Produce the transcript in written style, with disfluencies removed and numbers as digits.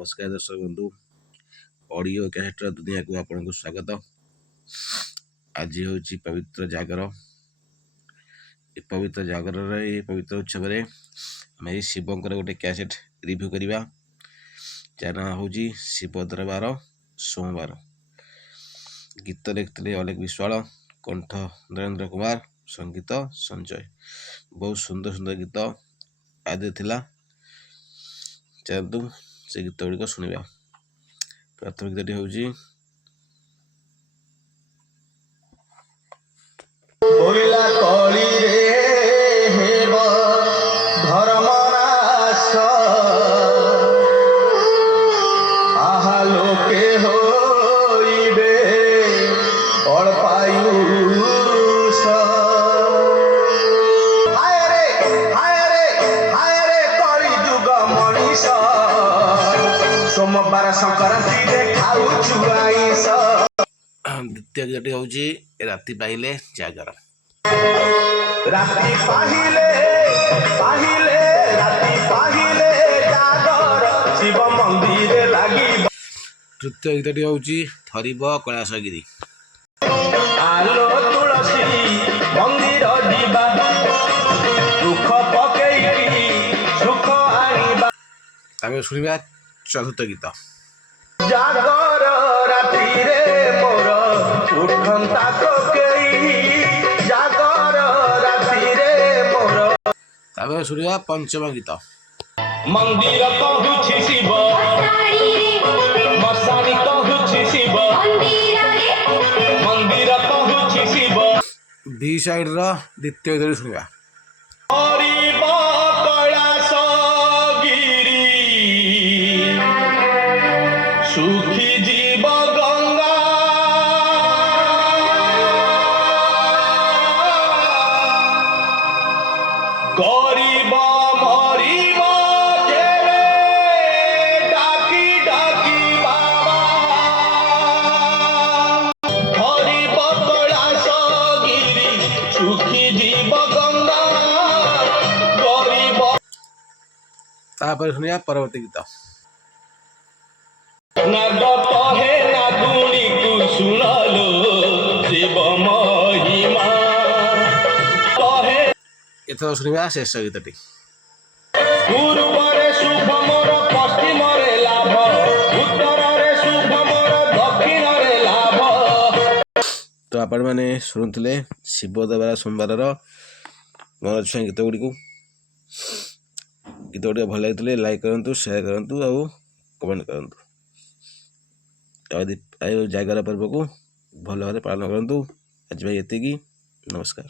नमस्कार दर्शक बंधु ऑडियो कैसेटर दुनिया को आपन को स्वागत। आज हूँ पवित्र जागर। ये पवित्र जागर ये पवित्र उत्सव में शिवंकर गोटे कैसेट रिव्यू करवा जना हूँ शिव दरबार सोमवार। गीत लिखते अलेख विश्वाल, कंठ नरेंद्र कुमार, संगीत संजय। बहुत सुंदर सुंदर गीत आदि थिला। चलतु से गीत गुड़िक शुणा। प्रथम गीतटी हूँ सोमवार संक्रांति द्वितीय गीतटी हूँ राति पाहिले जागर। राति पाहिले पाहिले राति पाहिले जागर शिव मंदिर लगी। तृतीय गीतटी हूँ थरिब कैलासगिरी। आलो तुलसी मंदिर जीवा दुख पकेई सुख आनिबा। आम शुणा चतुर्थ गीत। जागर राति रे मोर उठंता कोकेई जागर राति रे मोर। आम शुणा पंचम गीत। मंदिर कहूछि शिव मशानी कहूछि शिव मंदिर कहूछि शिव। बी साइड रो द्वितीय गीत शुणा। हरिब कैलासगिरी सुखी जीव गंगा गरीब मरिब जेरे डाकी डाकी बाबा। हरिब कैलासगिरी सुखी जीव गंगा गरीब। तापर शुणा परवर्ती गीत। नाद कहे नादुनी को सुनालो शिव महिमा कहे। एथर शुणा शेष गीतटी। पूर्वरे शुभ मोर पश्चिम रे लाभ उत्तर रे शुभ मोर दक्षिण रे लाभ। तो आपण मैंने शुणुले शिव दरबार सोमवार मन छुआ गीत गुड़ी गीत गुड़ भल लगे लाइक करूँ, शेयर करूँ और कमेंट करूँ। जागर पर्व को भल भाव पालन करूँ। आज भाई ये नमस्कार।